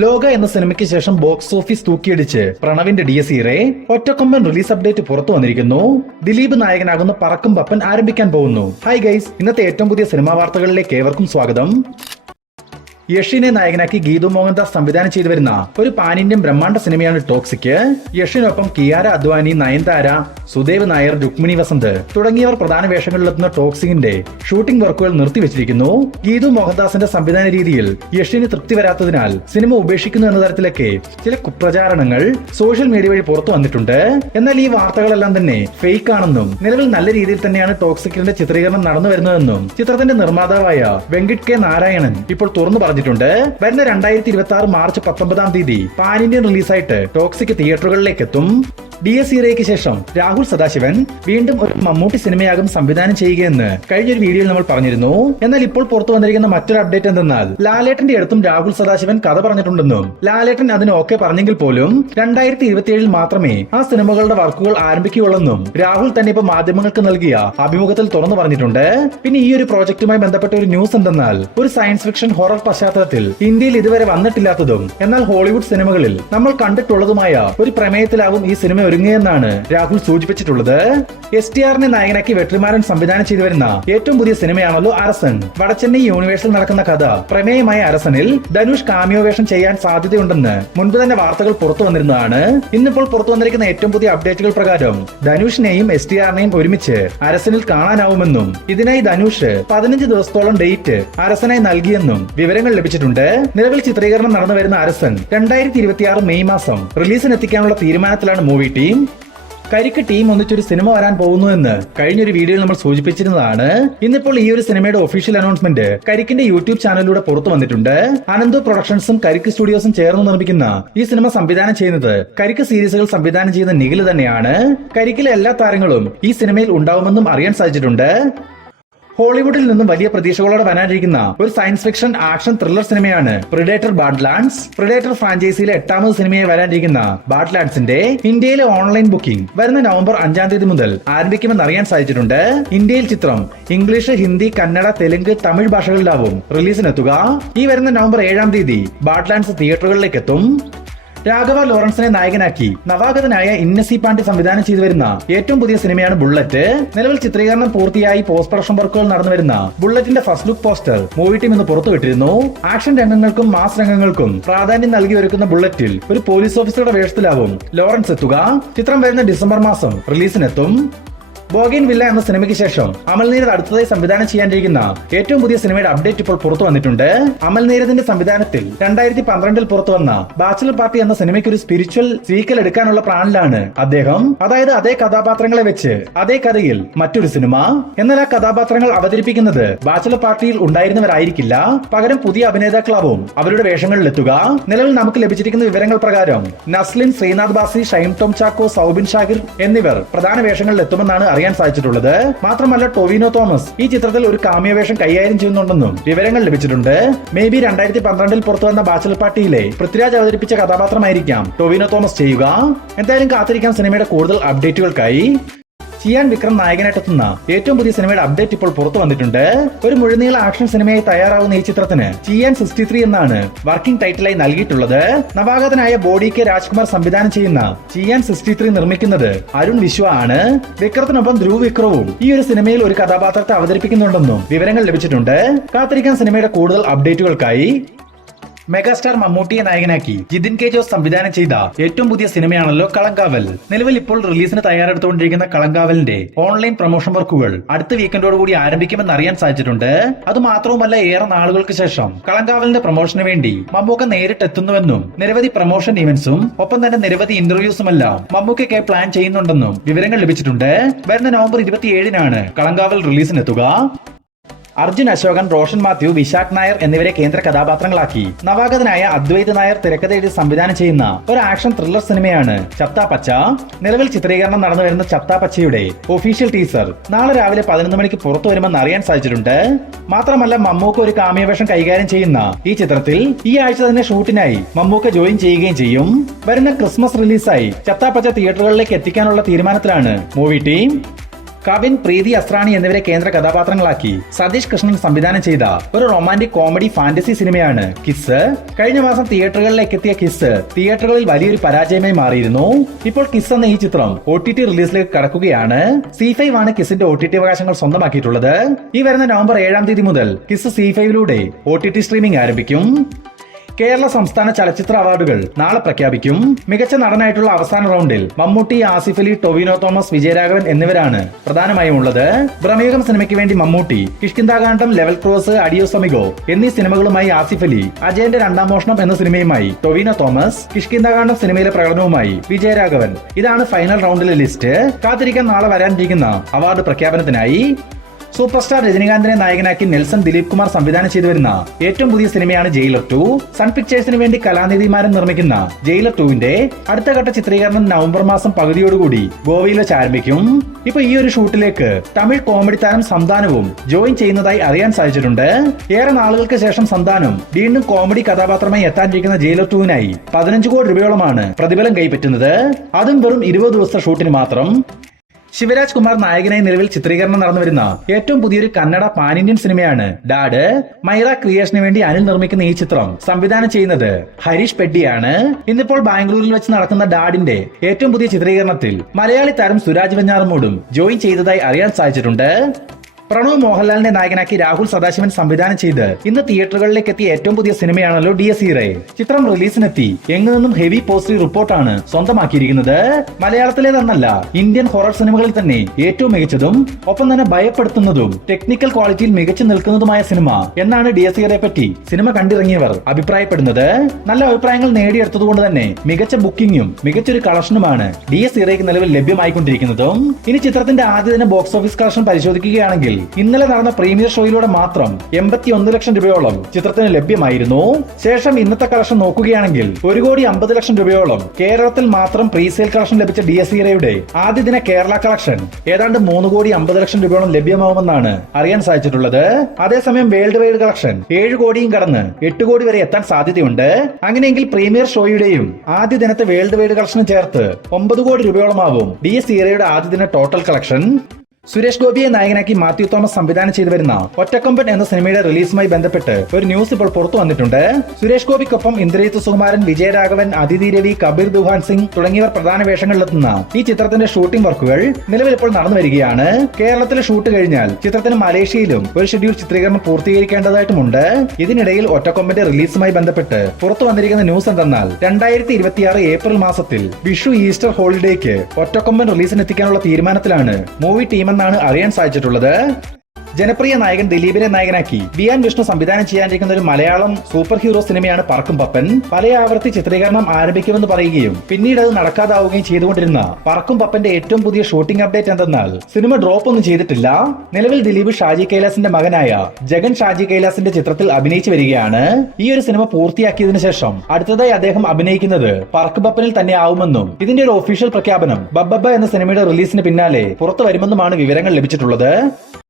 ലോക എന്ന സിനിമയ്ക്ക് ശേഷം box office തൂക്കിയടിച്ച് പ്രണവിന്റെ DS ഇറേ ഒറ്റക്കൊമ്പൻ release update പുറത്തു വന്നിരിക്കുന്നു. ദിലീപ് നായകനാകുന്ന പറക്കും പപ്പൻ ആരംഭിക്കാൻ പോകുന്നു. ഹായ് ഗൈസ്, ഇന്നത്തെ ഏറ്റവും പുതിയ സിനിമാ വാർത്തകളിലേക്ക് ഏവർക്കും സ്വാഗതം. യഷിനെ നായകനാക്കി ഗീതു മോഹൻദാസ് സംവിധാനം ചെയ്തു വരുന്ന ഒരു പാൻ ഇന്ത്യൻ ബ്രഹ്മാണ്ഡ സിനിമയാണ് ടോക്സിക്. യഷിനൊപ്പം കിയാര അദ്വാനി, നയൻതാര, സുദേവ് നായർ, രുക്മിണി വസന്ത് തുടങ്ങിയവർ പ്രധാന വേഷങ്ങളിലെത്തുന്ന ടോക്സിക്കിന്റെ ഷൂട്ടിംഗ് വർക്കുകൾ നിർത്തിവെച്ചിരിക്കുന്നു. ഗീതു മോഹൻദാസിന്റെ സംവിധാന രീതിയിൽ യഷിന് തൃപ്തി വരാത്തതിനാൽ സിനിമ ഉപേക്ഷിക്കുന്നു എന്ന തരത്തിലൊക്കെ ചില കുപ്രചാരണങ്ങൾ സോഷ്യൽ മീഡിയ വഴി പുറത്തു വന്നിട്ടുണ്ട്. എന്നാൽ ഈ വാർത്തകളെല്ലാം തന്നെ ഫേക്ക് ആണെന്നും നിലവിൽ നല്ല രീതിയിൽ തന്നെയാണ് ടോക്സിക്കിന്റെ ചിത്രീകരണം നടന്നു വരുന്നതെന്നും ചിത്രത്തിന്റെ നിർമ്മാതാവായ വെങ്കിട്ട് കെ നാരായണൻ ഇപ്പോൾ തുറന്നു പറഞ്ഞിട്ടുണ്ട്. വരുന്ന 2026 മാർച്ച് 19 പാൻ ഇന്ത്യൻ റിലീസായിട്ട് ടോക്സിക് തിയേറ്ററുകളിലേക്ക് എത്തും. DS ഇറയ്ക്ക് ശേഷം രാഹുൽ സദാശിവൻ വീണ്ടും ഒരു മമ്മൂട്ടി സിനിമയാകും സംവിധാനം ചെയ്യുകയെന്ന് കഴിഞ്ഞൊരു വീഡിയോയിൽ നമ്മൾ പറഞ്ഞിരുന്നു. എന്നാൽ ഇപ്പോൾ പുറത്തു വന്നിരിക്കുന്ന മറ്റൊരു അപ്ഡേറ്റ് എന്തെന്നാൽ ലാലേട്ടന്റെ അടുത്തും രാഹുൽ സദാശിവൻ കഥ പറഞ്ഞിട്ടുണ്ടെന്നും ലാലേട്ടൻ അതിന് ഓക്കെ പറഞ്ഞെങ്കിൽ പോലും 2027 മാത്രമേ ആ സിനിമകളുടെ വർക്കുകൾ ആരംഭിക്കുകയുള്ളെന്നും രാഹുൽ തന്നെ ഇപ്പൊ മാധ്യമങ്ങൾക്ക് നൽകിയ അഭിമുഖത്തിൽ തുറന്നു പറഞ്ഞിട്ടുണ്ട്. പിന്നെ ഈ ഒരു പ്രോജക്റ്റുമായി ബന്ധപ്പെട്ട ഒരു ന്യൂസ് എന്തെന്നാൽ ഒരു സയൻസ് ഫിക്ഷൻ ഹൊറർ പശ്ചാത്തലത്തിൽ ഇന്ത്യയിൽ ഇതുവരെ വന്നിട്ടില്ലാത്തതും എന്നാൽ ഹോളിവുഡ് സിനിമകളിൽ നമ്മൾ കണ്ടിട്ടുള്ളതുമായ ഒരു പ്രമേയത്തിലാകും ഈ സിനിമ ഒരുങ്ങിയെന്നാണ് രാഹുൽ സൂചിപ്പിച്ചിട്ടുള്ളത്. STRനെ നായകനാക്കി വെട്രിമാരൻ സംവിധാനം ചെയ്തു വരുന്ന ഏറ്റവും പുതിയ സിനിമയാണല്ലോ അരസൻ. വടച്ചെന്നൈ യൂണിവേഴ്സിൽ നടക്കുന്ന കഥ പ്രമേയമായ അരസനിൽ ധനുഷ് കാമിയോ വേഷം ചെയ്യാൻ സാധ്യതയുണ്ടെന്ന് മുൻപ് തന്നെ വാർത്തകൾ പുറത്തു വന്നിരുന്നതാണ്. ഇന്നിപ്പോൾ പുറത്തു വന്നിരിക്കുന്ന ഏറ്റവും പുതിയ അപ്ഡേറ്റുകൾ പ്രകാരം ധനുഷിനെയും STRനെയും ഒരുമിച്ച് അരസനിൽ കാണാനാവുമെന്നും ഇതിനായി ധനുഷ് 15 ദിവസത്തോളം ഡേറ്റ് അരസനായി നൽകിയെന്നും വിവരങ്ങൾ ലഭിച്ചിട്ടുണ്ട്. നിലവിൽ ചിത്രീകരണം നടന്നു വരുന്ന അരസൻ 2026 മെയ് മാസം റിലീസിനെത്തിക്കാനുള്ള തീരുമാനത്തിലാണ് മൂവി ടീം. കരിക്ക് ടീം ഒന്നിച്ചൊരു സിനിമ വരാൻ പോകുന്നു എന്ന് കഴിഞ്ഞൊരു വീഡിയോയിൽ നമ്മൾ സൂചിപ്പിച്ചിരുന്നതാണ്. ഇന്നിപ്പോൾ ഈ ഒരു സിനിമയുടെ ഒഫീഷ്യൽ അനൗൺസ്മെന്റ് കരിക്കിന്റെ യൂട്യൂബ് ചാനലിലൂടെ പുറത്തു വന്നിട്ടുണ്ട്. അനന്തു പ്രൊഡക്ഷൻസും കരിക്ക് സ്റ്റുഡിയോസും ചേർന്ന് നിർമ്മിക്കുന്ന ഈ സിനിമ സംവിധാനം ചെയ്യുന്നത് കരിക്ക് സീരീസുകൾ സംവിധാനം ചെയ്യുന്ന നിഖിൽ തന്നെയാണ്. കരിക്കിലെ എല്ലാ താരങ്ങളും ഈ സിനിമയിൽ ഉണ്ടാവുമെന്നും അറിയാൻ സാധിച്ചിട്ടുണ്ട്. ഹോളിവുഡിൽ നിന്നും വലിയ പ്രതീക്ഷകളോടെ വരാനിരിക്കുന്ന ഒരു സയൻസ് ഫിക്ഷൻ ആക്ഷൻ ത്രില്ലർ സിനിമയാണ് പ്രിഡേറ്റർ ബാഡ്ലാൻഡ്സ്. പ്രിഡേറ്റർ ഫ്രാഞ്ചൈസിയിലെ 8ാമത് സിനിമയെ വരാനിരിക്കുന്ന ബാഡ്ലാൻഡ്സിന്റെ ഇന്ത്യയിലെ ഓൺലൈൻ ബുക്കിംഗ് വരുന്ന നവംബർ 5 മുതൽ ആരംഭിക്കുമെന്ന് അറിയാൻ സാധിച്ചിട്ടുണ്ട്. ഇന്ത്യയിൽ ചിത്രം ഇംഗ്ലീഷ്, ഹിന്ദി, കന്നഡ, തെലുങ്ക്, തമിഴ് ഭാഷകളിലാവും റിലീസിനെത്തുക. ഈ വരുന്ന നവംബർ 7 ബാഡ്ലാൻഡ്സ് തിയേറ്ററുകളിലേക്ക് എത്തും. രാഘവ ലോറൻസിനെ നായകനാക്കി നവാഗതനായ ഇന്നസി പാണ്ഡെ സംവിധാനം ചെയ്തു വരുന്ന ഏറ്റവും പുതിയ സിനിമയാണ് ബുള്ളറ്റ്. നിലവിൽ ചിത്രീകരണം പൂർത്തിയായി പോസ്റ്റ് പ്രൊഡക്ഷൻ വർക്കുകൾ നടന്നു വരുന്ന ബുള്ളറ്റിന്റെ first look poster movie team ഇന്ന് പുറത്തുവിട്ടിരുന്നു. ആക്ഷൻ രംഗങ്ങൾക്കും മാസ് രംഗങ്ങൾക്കും പ്രാധാന്യം നൽകി ഒരുക്കുന്ന ബുള്ളറ്റിൽ ഒരു പോലീസ് ഓഫീസറുടെ വേഷത്തിലാവും ലോറൻസ് എത്തുക. ചിത്രം വരുന്ന ഡിസംബർ മാസം റിലീസിനെത്തും. ബോഗിൻ വില്ല എന്ന സിനിമയ്ക്ക് ശേഷം അമൽ നീരദ് അടുത്തതായി സംവിധാനം ചെയ്യാനിരിക്കുന്ന ഏറ്റവും പുതിയ സിനിമയുടെ അപ്ഡേറ്റ് ഇപ്പോൾ പുറത്തു വന്നിട്ടുണ്ട്. അമൽ നീരദിന്റെ സംവിധാനത്തിൽ 2012 പുറത്തു വന്ന ബാച്ചിലർ പാർട്ടി എന്ന സിനിമയ്ക്ക് ഒരു സ്പിരിച്വൽ സീക്വൽ എടുക്കാനുള്ള പ്ലാനിലാണ് അദ്ദേഹം. അതായത് അതേ കഥാപാത്രങ്ങളെ വെച്ച് അതേ കഥയിൽ മറ്റൊരു സിനിമ. എന്നാൽ ആ കഥാപാത്രങ്ങൾ അവതരിപ്പിക്കുന്നത് ബാച്ചിലർ പാർട്ടിയിൽ ഉണ്ടായിരുന്നവരായിരിക്കില്ല, പകരം പുതിയ അഭിനേതാക്കളാവും അവരുടെ വേഷങ്ങളിൽ എത്തുക. നിലവിൽ നമുക്ക് ലഭിച്ചിരിക്കുന്ന വിവരങ്ങൾ പ്രകാരം നസ്ലിൻ, ശ്രീനാഥ് ബാസി, ഷൈൻ ടോം ചാക്കോ, സൗബിൻ ഷാഹിർ എന്നിവർ പ്രധാന വേഷങ്ങളിൽ എത്തുമെന്നാണ് അറിയാൻ സാധിച്ചിട്ടുള്ളത്. മാത്രമല്ല ടൊവിനോ തോമസ് ഈ ചിത്രത്തിൽ ഒരു കാമിയോ വേഷം കൈകാര്യം ചെയ്യുന്നുണ്ടെന്നും വിവരങ്ങൾ ലഭിച്ചിട്ടുണ്ട്. മേ ബി 2012 പുറത്തു വന്ന ബാച്ചലർ പാർട്ടിയിലെ പൃഥ്വിരാജ് അവതരിപ്പിച്ച കഥാപാത്രമായിരിക്കാം ടൊവിനോ തോമസ് ചെയ്യുക. എന്തായാലും കാത്തിരിക്കാം സിനിമയുടെ കൂടുതൽ അപ്ഡേറ്റുകൾക്കായി. ചിയാൻ വിക്രം നായകനായിട്ടെത്തുന്ന ഏറ്റവും പുതിയ സിനിമയുടെ അപ്ഡേറ്റ് ഇപ്പോൾ പുറത്തു വന്നിട്ടുണ്ട്. ഒരു മുഴുനീള ആക്ഷൻ സിനിമയായി തയ്യാറാവുന്ന ഈ ചിത്രത്തിന് ചിയാൻ 63 എന്നാണ് വർക്കിംഗ് ടൈറ്റിലായി നൽകിയിട്ടുള്ളത്. നവാഗതനായ ബോഡി കെ രാജ്കുമാർ സംവിധാനം ചെയ്യുന്ന ചിയാൻ 63 നിർമ്മിക്കുന്നത് അരുൺ വിശ്വ ആണ്. വിക്രത്തിനൊപ്പം ധ്രുവ് വിക്രവും ഈ ഒരു സിനിമയിൽ ഒരു കഥാപാത്രത്തെ അവതരിപ്പിക്കുന്നുണ്ടെന്നും വിവരങ്ങൾ ലഭിച്ചിട്ടുണ്ട്. കാത്തിരിക്കാൻ സിനിമയുടെ കൂടുതൽ അപ്ഡേറ്റുകൾക്കായി. മെഗാസ്റ്റാർ മമ്മൂട്ടിയെ നായകനാക്കി ജിതിൻ കെ ജോസ് സംവിധാനം ചെയ്ത ഏറ്റവും പുതിയ സിനിമയാണല്ലോ കളങ്കാവൽ. നിലവിൽ ഇപ്പോൾ റിലീസിന് തയ്യാറെടുത്തുകൊണ്ടിരിക്കുന്ന കളങ്കാവലിന്റെ ഓൺലൈൻ പ്രൊമോഷൻ വർക്കുകൾ അടുത്ത വീക്കെൻഡോടുകൂടി ആരംഭിക്കുമെന്ന് അറിയാൻ സാധിച്ചിട്ടുണ്ട്. അതുമാത്രവുമല്ല, ഏറെ നാളുകൾക്ക് ശേഷം കളങ്കാവലിന്റെ പ്രൊമോഷന് വേണ്ടി മമ്മൂക്ക നേരിട്ടെത്തുന്നുവെന്നും നിരവധി പ്രൊമോഷൻ ഇവന്റ്സും ഒപ്പം തന്നെ നിരവധി ഇന്റർവ്യൂസുമെല്ലാം മമ്മൂക്കയ്ക്ക് പ്ലാൻ ചെയ്യുന്നുണ്ടെന്നും വിവരങ്ങൾ ലഭിച്ചിട്ടുണ്ട്. വരുന്ന നവംബർ 27 കളങ്കാവൽ റിലീസിനെത്തുക. അർജുൻ അശോകൻ, റോഷൻ മാത്യു, വിശാഖ് നായർ എന്നിവരെ കേന്ദ്ര കഥാപാത്രങ്ങളാക്കി നവാഗതനായ അദ്വൈത് നായർ തിരക്കഥയെഴുതി സംവിധാനം ചെയ്യുന്ന ഒരു ആക്ഷൻ ത്രില്ലർ സിനിമയാണ് ചപ്താ പച്ച. നിലവിൽ ചിത്രീകരണം നടന്നു വരുന്ന ചപ്താ പച്ചയുടെ ഒഫീഷ്യൽ ടീസർ നാളെ രാവിലെ 11 മണിക്ക് പുറത്തു വരുമെന്ന് അറിയാൻ സാധിച്ചിട്ടുണ്ട്. മാത്രമല്ല മമ്മൂക്ക ഒരു കാമിയോ വേഷം കൈകാര്യം ചെയ്യുന്ന ഈ ചിത്രത്തിൽ ഈ ആഴ്ച തന്നെ ഷൂട്ടിനായി മമ്മൂക്ക ജോയിൻ ചെയ്യുകയും ചെയ്യും. വരുന്ന ക്രിസ്മസ് റിലീസായി ചപ്താ പച്ച തിയേറ്ററുകളിലേക്ക് എത്തിക്കാനുള്ള തീരുമാനത്തിലാണ് മൂവി ടീം. കവിൻ, പ്രീതി അസ്രാണി എന്നിവരെ കേന്ദ്ര കഥാപാത്രങ്ങളാക്കി സതീഷ് കൃഷ്ണൻ സംവിധാനം ചെയ്ത ഒരു റൊമാന്റിക് കോമഡി ഫാന്റസി സിനിമയാണ് കിസ്. കഴിഞ്ഞ മാസം തിയേറ്ററുകളിലേക്ക് എത്തിയ കിസ് തിയേറ്ററുകളിൽ വലിയൊരു പരാജയമായി മാറിയിരുന്നു. ഇപ്പോൾ കിസ് എന്ന ഈ ചിത്രം OTT റിലീസിലേക്ക് കടക്കുകയാണ്. C5 ആണ് കിസിന്റെ OTT അവകാശങ്ങൾ സ്വന്തമാക്കിയിട്ടുള്ളത്. ഈ വരുന്ന നവംബർ 7-ാം തീയതി മുതൽ കിസ് C5-ലൂടെ OTT സ്ട്രീമിംഗ് ആരംഭിക്കും. കേരള സംസ്ഥാന ചലച്ചിത്ര അവാർഡുകൾ നാളെ പ്രഖ്യാപിക്കും. മികച്ച നടനായിട്ടുള്ള അവസാന റൗണ്ടിൽ മമ്മൂട്ടി, ആസിഫ് അലി, ടൊവിനോ തോമസ്, വിജയരാഘവൻ എന്നിവരാണ് പ്രധാനമായും ഉള്ളത്. ഭ്രമയുഗം സിനിമയ്ക്ക് വേണ്ടി Mammootty, Kishkindha Kaandam, level cross, Adios Amigo എന്നീ സിനിമകളുമായി ആസിഫ് അലി, അജയന്റെ രണ്ടാം മോഷണം എന്ന സിനിമയുമായി ടൊവിനോ തോമസ്, കിഷ്കിന്ധാകാന്ഡം സിനിമയിലെ പ്രകടനവുമായി വിജയരാഘവൻ. ഇതാണ് ഫൈനൽ റൗണ്ടിലെ ലിസ്റ്റ്. കാത്തിരിക്കാൻ നാളെ വരാനിരിക്കുന്ന അവാർഡ് പ്രഖ്യാപനത്തിനായി. സൂപ്പർ സ്റ്റാർ രജനികാന്തിനെ നായകനാക്കി നെൽസൺ ദിലീപ് കുമാർ സംവിധാനം ചെയ്തു വരുന്ന ഏറ്റവും പുതിയ സിനിമയാണ് ജയിലർ 2. സൺ പിക്ചേഴ്സിന് വേണ്ടി കലാനിധിമാരൻ നിർമ്മിക്കുന്ന ജയിലർ 2വിന്റെ അടുത്ത ഘട്ട ചിത്രീകരണം നവംബർ മാസം പകുതിയോടുകൂടി ഗോവയിൽ വെച്ച് ആരംഭിക്കും. ഇപ്പൊ ഈ ഒരു ഷൂട്ടിലേക്ക് തമിഴ് കോമഡി താരം സന്താനവും ജോയിൻ ചെയ്യുന്നതായി അറിയാൻ സാധിച്ചിട്ടുണ്ട്. ഏറെ നാളുകൾക്ക് ശേഷം സന്താനം വീണ്ടും കോമഡി കഥാപാത്രമായി എത്താനിരിക്കുന്ന ജയിലർ 2വിനായി 15 കോടി രൂപയോളമാണ് പ്രതിഫലം കൈപ്പറ്റുന്നത്. അതും വെറും 20 ദിവസത്തെ ഷൂട്ടിന് മാത്രം. ശിവരാജ് കുമാർ നായകനായി നിലവിൽ ചിത്രീകരണം നടന്നുവരുന്ന ഏറ്റവും പുതിയൊരു കന്നഡ പാൻ ഇന്ത്യൻ സിനിമയാണ് ഡാഡ്. മൈറ ക്രിയേഷന് വേണ്ടി അനിൽ നിർമ്മിക്കുന്ന ഈ ചിത്രം സംവിധാനം ചെയ്യുന്നത് ഹരീഷ് പെഡ്ഡിയാണ്. ഇന്നിപ്പോൾ ബാംഗ്ലൂരിൽ വെച്ച് നടക്കുന്ന ഡാഡിന്റെ ഏറ്റവും പുതിയ ചിത്രീകരണത്തിൽ മലയാളി താരം സുരാജ് വെഞ്ഞാറമൂടും ജോയിൻ ചെയ്തതായി അറിയാൻ സാധിച്ചിട്ടുണ്ട്. പ്രണവ് മോഹൻലാലിനെ നായകനാക്കി രാഹുൽ സദാശിവൻ സംവിധാനം ചെയ്ത് ഇന്ന് തിയേറ്ററുകളിലേക്ക് എത്തിയ ഏറ്റവും പുതിയ സിനിമയാണല്ലോ DSERE. ചിത്രം റിലീസിനെത്തി എങ്ങു നിന്നും ഹെവി പോസിറ്റീവ് റിപ്പോർട്ടാണ് സ്വന്തമാക്കിയിരിക്കുന്നത്. മലയാളത്തിലേതെന്നല്ല, ഇന്ത്യൻ ഹൊറർ സിനിമകളിൽ തന്നെ ഏറ്റവും മികച്ചതും ഒപ്പം തന്നെ ഭയപ്പെടുത്തുന്നതും ടെക്നിക്കൽ ക്വാളിറ്റിയിൽ മികച്ചു നിൽക്കുന്നതുമായ സിനിമ എന്നാണ് DSERE പറ്റി സിനിമ കണ്ടിറങ്ങിയവർ അഭിപ്രായപ്പെടുന്നത്. നല്ല അഭിപ്രായങ്ങൾ നേടിയെടുത്തതുകൊണ്ട് തന്നെ മികച്ച ബുക്കിംഗും മികച്ചൊരു കളക്ഷനുമാണ് DSEREക്ക് നിലവിൽ ലഭ്യമായിക്കൊണ്ടിരിക്കുന്നതും. ഇനി ചിത്രത്തിന്റെ ആദ്യ ദിന ബോക്സ് ഓഫീസ് കളക്ഷൻ പരിശോധിക്കുകയാണെങ്കിൽ ഇന്നലെ നടന്ന പ്രീമിയർ ഷോയിലൂടെ മാത്രം 81 ലക്ഷം രൂപയോളം ചിത്രത്തിന് ലഭ്യമായിരുന്നു. ശേഷം ഇന്നത്തെ കളക്ഷൻ നോക്കുകയാണെങ്കിൽ 1,50,00,000 രൂപയോളം കേരളത്തിൽ മാത്രം പ്രീസെയിൽ കളക്ഷൻ ലഭിച്ച DSEREയുടെ ആദ്യ ദിന കേരള കളക്ഷൻ ഏതാണ്ട് 3,50,00,000 രൂപയോളം ലഭ്യമാവുമെന്നാണ് അറിയാൻ സാധിച്ചിട്ടുള്ളത്. അതേസമയം വേൾഡ് വൈഡ് കളക്ഷൻ 7 കോടിയും കടന്ന് 8 കോടി വരെ എത്താൻ സാധ്യതയുണ്ട്. അങ്ങനെയെങ്കിൽ പ്രീമിയർ ഷോയുടെയും ആദ്യ ദിനത്തെ വേൾഡ് വൈഡ് കളക്ഷനും ചേർത്ത് 9 കോടി രൂപയോളമാവും DSEREയുടെ ആദ്യ ദിന ടോട്ടൽ കളക്ഷൻ. സുരേഷ് ഗോപിയെ നായകനാക്കി മാത്യു തോമസ് സംവിധാനം ചെയ്തു വരുന്ന ഒറ്റക്കൊമ്പൻ എന്ന സിനിമയുടെ റിലീസുമായി ബന്ധപ്പെട്ട് ഒരു ന്യൂസ് ഇപ്പോൾ പുറത്തു വന്നിട്ടുണ്ട്. സുരേഷ് ഗോപിക്കൊപ്പം ഇന്ദ്രജിത്ത് സുകുമാരൻ, വിജയരാഘവൻ, അദിതി രവി, കബീർ ദുഹാൻ സിംഗ് തുടങ്ങിയവർ പ്രധാന വേഷങ്ങളിലെത്തുന്ന ഈ ചിത്രത്തിന്റെ ഷൂട്ടിംഗ് വർക്കുകൾ നിലവിൽ ഇപ്പോൾ നടന്നു വരികയാണ്. കേരളത്തിലെ ഷൂട്ട് കഴിഞ്ഞാൽ ചിത്രത്തിന് മലേഷ്യയിലും ഒരു ഷെഡ്യൂൾ ചിത്രീകരണം പൂർത്തീകരിക്കേണ്ടതായിട്ടുമുണ്ട്. ഇതിനിടയിൽ ഒറ്റക്കൊമ്പന്റെ റിലീസുമായി ബന്ധപ്പെട്ട് പുറത്തു വന്നിരിക്കുന്ന ന്യൂസ് എന്തെന്നാൽ 2026 ഏപ്രിൽ മാസത്തിൽ വിഷു, ഈസ്റ്റർ ഹോളിഡേക്ക് ഒറ്റക്കൊമ്പൻ റിലീസിനെത്തിക്കാനുള്ള തീരുമാനത്തിലാണ് മൂവി ടീം എന്നാണ് അറിയാൻ സാധിച്ചിട്ടുള്ളത്. ജനപ്രിയ നായകൻ ദിലീപിനെ നായകനാക്കി വിയാൻ വിഷ്ണു സംവിധാനം ചെയ്യാനിരിക്കുന്ന ഒരു മലയാളം സൂപ്പർ ഹീറോ സിനിമയാണ് പറക്കും പപ്പൻ. പല ആവർത്തി ചിത്രീകരണം ആരംഭിക്കുമെന്ന് പറയുകയും പിന്നീട് അത് നടക്കാതാവുകയും ചെയ്തുകൊണ്ടിരുന്ന പറക്കും പപ്പന്റെ ഏറ്റവും പുതിയ ഷൂട്ടിംഗ് അപ്ഡേറ്റ് എന്തെന്നാൽ സിനിമ ഡ്രോപ്പ് ഒന്നും ചെയ്തിട്ടില്ല. നിലവിൽ ദിലീപ് ഷാജി കൈലാസിന്റെ മകനായ ജഗൻ ഷാജി കൈലാസിന്റെ ചിത്രത്തിൽ അഭിനയിച്ചു വരികയാണ്. ഈ ഒരു സിനിമ പൂർത്തിയാക്കിയതിനു ശേഷം അടുത്തതായി അദ്ദേഹം അഭിനയിക്കുന്നത് പറക്കും പപ്പനിൽ തന്നെ ആവുമെന്നും ഇതിന്റെ ഒരു ഒഫീഷ്യൽ പ്രഖ്യാപനം ബബ്ബ എന്ന സിനിമയുടെ റിലീസിന് പിന്നാലെ പുറത്തു വരുമെന്നുമാണ് വിവരങ്ങൾ ലഭിച്ചിട്ടുള്ളത്.